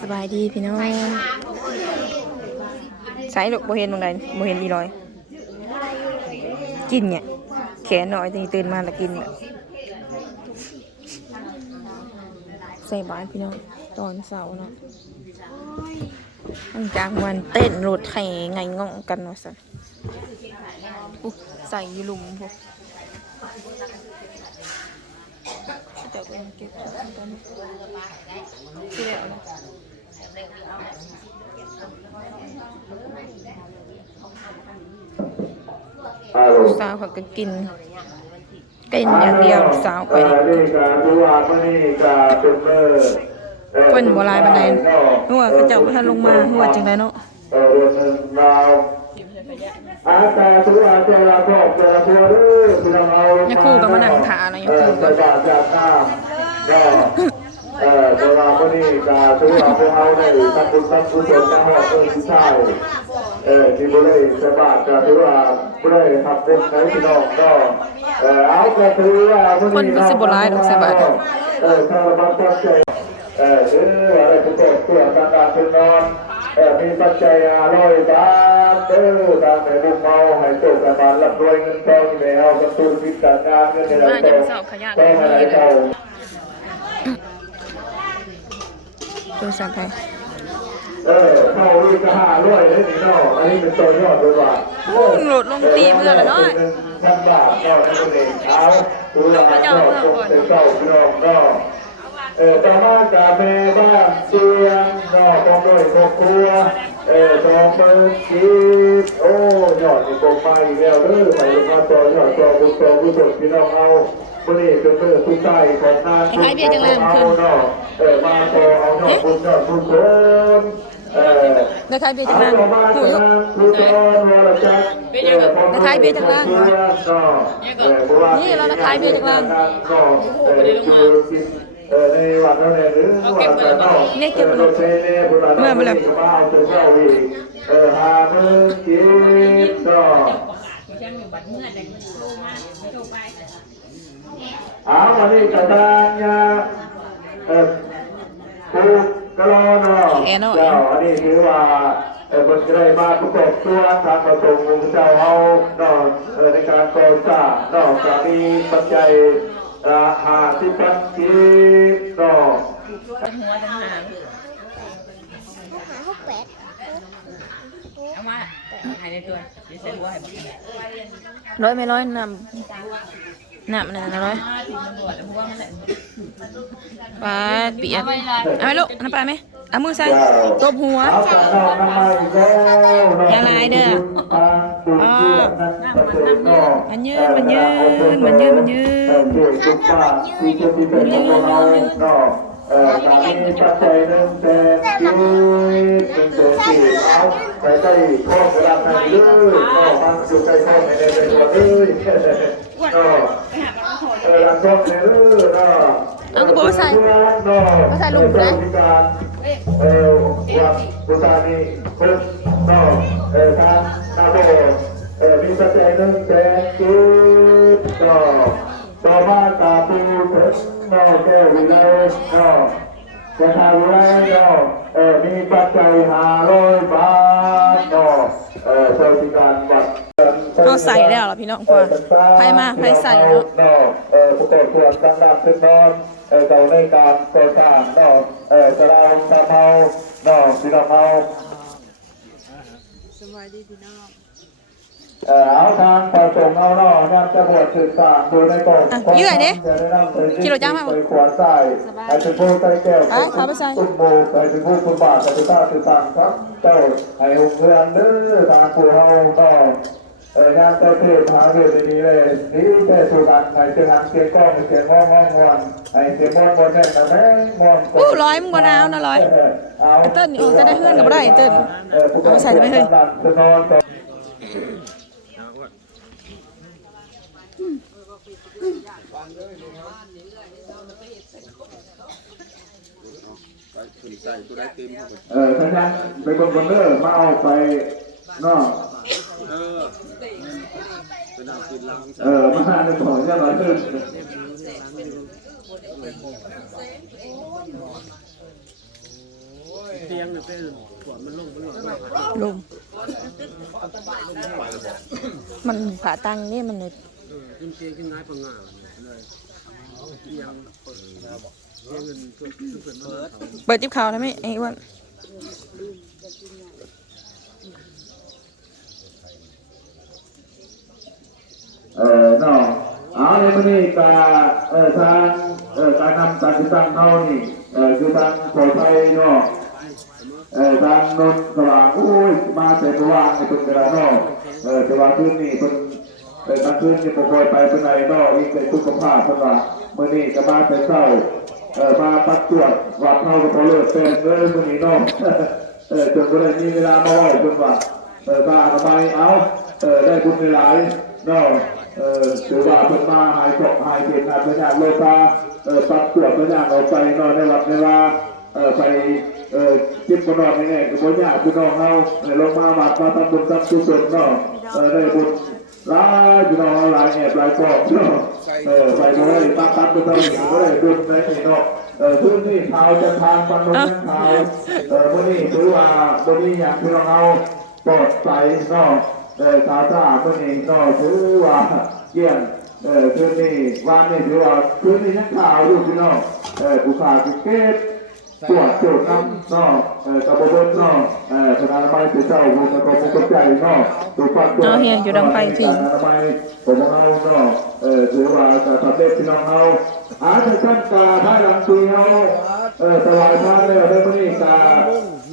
สบายดีพี่น้องใส่ลูกบ่เห็นบางใดบ่เห็นมีร้อย กินเนี่ยแขนหน่อยตีตื่นมาแล้วกินแบบใส่บ้านพี่น้องตอนเสาร์เนาะหลังจากวันเต้นรถไถไงง่องกันว่าสันใส่ยูหลุมพวก เดี๋ยวไปเก็บตอนนี้ที่แล้วนะลูกสาวเขาก็กินกินอย่างเดียวลูกสาวไปเออนี่กาทุวาพนี่กาเป็นเมอร์เพิ่นบ่หลายปานใดหัวเขาเจ้าบ่ทันลงมาหัวจังไดเนาะเออเดือนหนึ่งเราอาตาทุวาเจรอกเจราพัวเด้อพี่น้องเออย่าคู่กับมานั่งถานะอย่าเอคู่อกับสบายจากน้ำก็เออเวลาพนี่กาทุวาพวกเอาได้ทำบุญทำกุศลนะฮะเออที่ใช่เออที่บุรีสบายกาทุวาบุรีทำบุญในพี่น้องก็เออเอากระถือว่าคนก็สิบ่หลายดอกสบายเออถ้าเราตั้งใจเออซื้ออะไรทุกคนเพื่อการการเป็นนอน มีปัจจัยอร่อยบางเด้อตามให้ลูกเมาให้โชคกันมารับรวยเงินทองในเอากระตุ้นวิจารณ์เงินในเรามาโตจะไปสองต้องอะไรเจ้าโทรศัพท์ให้เออเข้าวิจารณ์รวยเลยนี่เนาะอันนี้เป็นตัวยอดด้วยว่าโหลดลงตีเบื่อแล้วเนาะพันบาทก็นั่นเองเอาดูแลเจ้าเจ้าเจ้าพี่น้องก็ เออต่อมากาแฟบ้านเชียงนอกพร้อมด้วยครอบครัวเออทองเมืองจีบโอ้ยอดนี่คงมาอีกแล้วเด้อไปลงมาต่อยอดต่อบุญต่อบุญสดพี่น้องเอาวันนี้เป็นเมื่อทุกใจของงานเอาเนาะเออมาต่อเอายอดบุญยอดบุญสดเออได้ขายเบียจัเอางนั้นต่อมาหูจากยุงานบุญสดวรจักรเออพร้อมด้วยครอบครัวเนาะเออเพราะเราจะขายเบียร์จากร้านก็เออคือกินเออในวันนั้นเนี่ยหรือวันแต่นอกเนี่ยเก็บไว้เออเซเน่บุญหลานเมื่เมื่อไหร่บ้านี่เรานักระดายเออปูกลาะ แอนเนาะเจ้าอันนี้ถือว่าเออมันจะได้มาประกอบตัวทางประสงค์ของเจ้าเอาเนาะเออในการก่อสร้างเนาะจะมีปัจจัย ราคาที่พันกิบเนาะเอามาหายในตัวดิฉันว่าให้บอกร้อยไม่ร้อยนำนำนะนะร้อยมาถึงตำรวจเพราะว่ามันแหละปลาเปียกเอาไหมลูกอันนั้นปลาไหม เอามือใส่ตบหัวเอาแต่นอกน้ำมันอีกแล้วเนาะอย่าลายเด้อทางดูดเชือกนั้นประสงค์เนาะมันยืนมันยืนมันยืนมันยืนเออเพื่อทุกบ้านที่จะมีเป็นของเราเนาะเออตอนนี้ปัจจัยหนึ่งแสนยืนเป็นตัวสี่เอาไปใกล้ข้อกระดาษในเด้อเนาะมันอยู่ใกล้ข้อในในเป็นตัวเลยเนาะเออหลังข้อในเด้อเนาะเอากระเป๋าใส่เนาะมาใส่ลูกนะเออว่าบุตรนี่เพิ่นเนาะเออทางนาโบเออมีปัจจัยหนึ่งแสนยืนเนาะ ต่อมาตาปูเพิ่นเนาะแก้ววิไลเนาะจะทำไรเนาะเออมีปัจจัยหาร้อยบาทเนาะเออสวัสดิการบัตรเอาใส่แล้วเหรอพี่น้องกว่าใครมาใครใส่เนาะเออประกอบส่วนดังดังขึ้นนอน เออเก่าในการก่อสร้างเนาะเออจะได้ทำเอาเนาะพี่น้องเอเออเอาทางประสงค์เอานาะนำจะบวชศึกษานดูในกองอะยืดดิจะได้นำไปกิโลจ้างมาไปขวานใส่ให้เป็นผู้ใส่แก้วไปเอาไปใส่ตุ้มโมไปถึงผู้คุณบาทแต่ตุ้าติตังครับเจ้าให้หงเรือนเด้อทางผู้เฮาก็ เอองานแต่เทศหาเรื่องดีๆเลยนี่แต่สุกันให้เสียงอันเสียงกล้องให้เสียงง้องง้องงอนให้เสียงม้วนม้วนแน่นนะแม่งม้วนอู้ร้อยมึงกว่าน้าวนะร้อยเอาเติ้ลนี่จะได้เฮือนกับบ่ได้เติ้ลเอาไปใส่ได้ไหมเฮ้ยจะนอนต่อเออท่านยังไปบนบนเด้อมาเอาไปเนอก เออมาหาในบ่อะมาเด้อเตียงเนี่ยเป็นปวมันลงมันลงลมมันผ่าตังนี่มันเลยเออขึ้นเตียงขึ้นนายปังงาเลยเตียงเปิดเตียงเงินเกิดขึ้นเกิดมาเขาเปิดจิบข่าวได้ไหมไอ้อ้วัน เออนาะเอาในมื้อนี้ก็เออทางเออการนำการติดตั้งเขานี่เออคือทางปลอดภัยเนาะเออทางนนสว่างอุ้ยมาแต่เมื่อวานนี่เป็นเวลาเนาะเออแต่ว่าคืนนี้เป็นเออกลางคืนนี่บ่ค่อยไปเป็นไหนเนาะอีกเป็นสุขภาพเพิ่นว่ามื้อนี้ก็มาแต่เช้าเออมาปัดตรวจวัดเฮาก็พอเลิกเป็นเลยเมื้อนี้เนาะเออจนบ่ได้มีเวลามาไหว้เพิ่นว่าเออบ้าทำไมเอาเออได้บุญหลายเนาะ เออถือว่าเป็นมาหายเกหายเกณฑ์งานพญาโลกาเออปัดตรวจพญาเอาไปนอนในวัดในวาเออไปเออจิบกนอนยังไงกับพ่อญาพี่น้องเราเออลงมาวัดมาทำบุญทำกุศลเนาะเออได้บุญหลายพี่น้องหลายแอบหลายปอกเนาะเออไปบ่ได้ปัดปัดไปทำอย่างบ่ได้บุญในนี่เนาะเออพื้นที่เท้าจะทางปันลงเท้าเออวันนี้ถือว่าวันนี้อยากพี่น้องเราปลอดภัยเนาะ เออตาตาคนนี้ก็ถือว่าเยี่ยมเออคืนนี้วันนี้ถือว่าคืนนี้นักข่าวอยู่พี่น้องเออผู้ข่าวที่เก็บตรวจจุดน้ำน้องเออกระบอกเบิ้ลน้องเออธนาคารที่เจ้าผมก็ผมก็ใจน้องตัวฟังตัวธนาคารผมเอาน้องเออถือว่าจะทำได้พี่น้องเอาอาจจะขั้นตาท้ายหลังปีเอาเออสลายท่านแล้วได้มื่อนี้ตา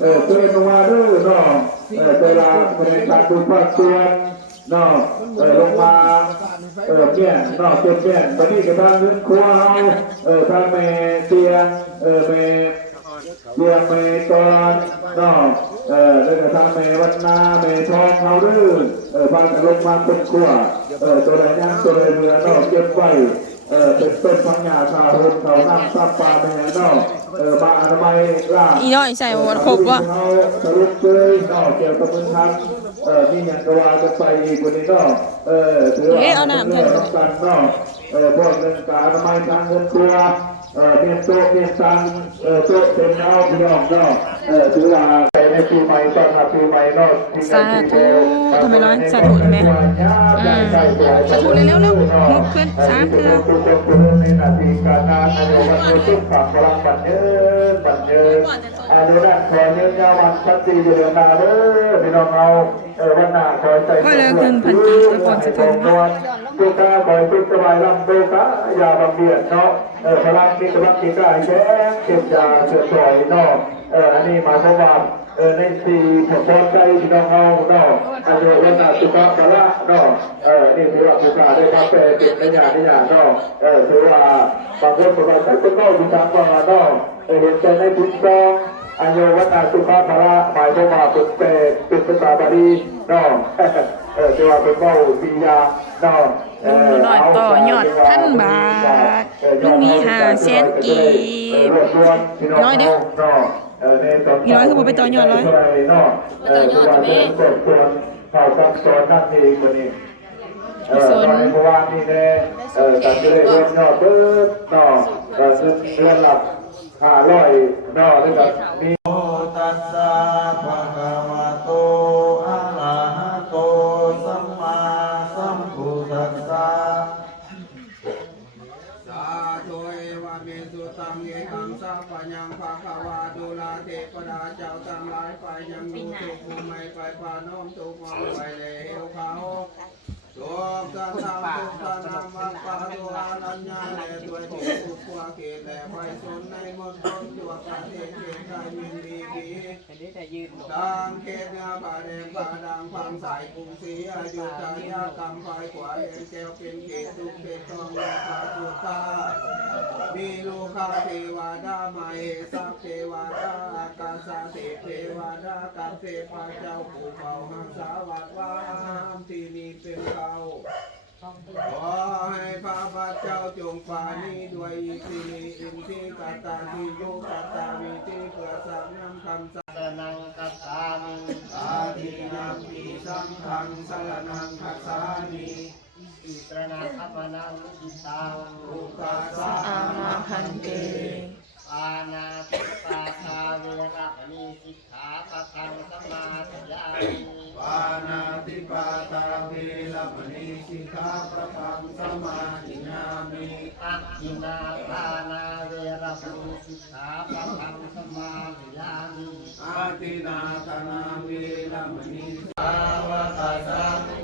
เออเป็นมาเด้อน้อง เวลาเป็นการดูฟังตัวนนอกเออลงมาเออเนี่ยนอกเจ็บเนี่ยตอนนี้ก็ทางขึ้นครัวเฮาเออทางเมเตียงเออเมเตียงเมกรนอกเออแล้วก็ทางเมวันนาเมทองเฮาดื้อเออพากันลงมาเป็นครัวเออตัวไหนยังตัวไหนเรือนอกเก็บไว้ เออเป็นต้นพังงาชาหุ่นเขาน้ำซับปลาแม่นอกเออมาอนามัยร่างอีน้อยใส่หมวกครบวะเขาสรุปเลยนอกเกี่ยวกับมือทันเออมีอย่างกว่าจะไปอีกวันนี้ก็เออถือว่าเอ๊ะเอาน้ำเรื่องสำคัญเนาะเออพวกเรื่องการทำไมยทางเงินตัวเออเมียนโต๊ะเมียนตังเออโต๊ะเป็นเอาพี่น้องเนาะเออถือว่า สาธุทำไมร้อยสาธุไหมอืมสาธุเร็วๆเร็วมุกขึ้นสามเทื่อทุกคนในนาทีการงานในวันนี้ทุกฝั่งพลังบันเทิงบันเทิงอาเดนันขอเนื้อยาวันสักตีเดือนนาเด้อพี่น้องเอาเออวันหน้าขอใจก็เลยเงินพันกีบก่อนจะถึงตุกาขอสุขสบายลำตุกาอย่าบังเบียดเนาะเออพลังมีกำลังมีกายแข็งเก็บยาเฉื่อยฉอยเนาะเอออันนี้มายความว่า ในสี่ผมพอใจพี่น้องเอาเนาะอันนี้วันาตุกาพละเนาะเออนี่ถือว่าตุกาได้มาเป็นเป็นในญาณในญาณเนาะเออถือว่าบางคนบอกว่าถ้าคนนอกมีทางว่าเนาะเออเห็นใจในบุญกองอันโยวันาสุภาพละหมายความว่าเป็นเป็นเป็นภาษาบาลีเนาะเออถือว่าเป็นเบ้าวิญญาเนาะลุงหน้อยต่อยอดพันบาทลุงมีหาแสนกีน้อยเด้อ อีร้อยคือบ่ไปต่อยอดร้อยเออต่อยอดจะมีส่วนข่าวซับซ้อนนั่นเองวันนี้เออเพราะว่านี่แน่เออตัดจะได้เงินยอดเบิดเนาะเออเงินเดือนหลักห้าร้อยเนาะด้วยกันมีตัสสะ ภูมิไปพาน้อมทุกมองไปเลยเอวเขาทุกท่านทำทุกท่านทำมาปาดุอานัญญาและตัวที่ทุกขวาเกและไปสนในมณฑลตัวปรเทศเขตไทยมินดีกีดังเขตงาบาแดงบาดังพังสายกรุงศรีอายุทยากำไฟขวาแดงแก้วเป็นเขตทุกเขตทองราคาสุตา มีลูกค้าเทวดามาเอสัพเทวดาอากาศาเทเทวดากับเทพเจ้าผู้เฝ้าหังสาวัดวามที่นี่เป็นเขาขอให้พระบัเจ้าจงปานีด้วยอิทธิอินทิกตาทิโยกตาวิธีเพื่อสักน้ำคำสันังกัสสามิอาทินัมปีสังฆังสรนังคัสสามิอิตรนาคัตมนังอิตังอุกาสะอา วันเตปานาติปาทาเวระมณีสิกขาปะทังสมาธิยามิปานาติปาทาเวรมณีสิกขาปะทังสมาธิยามิอักขินาปานาเวรมณีสิกขาปะทังสมาธิยามิอาตินาธนาเวรมณีสาวกสัง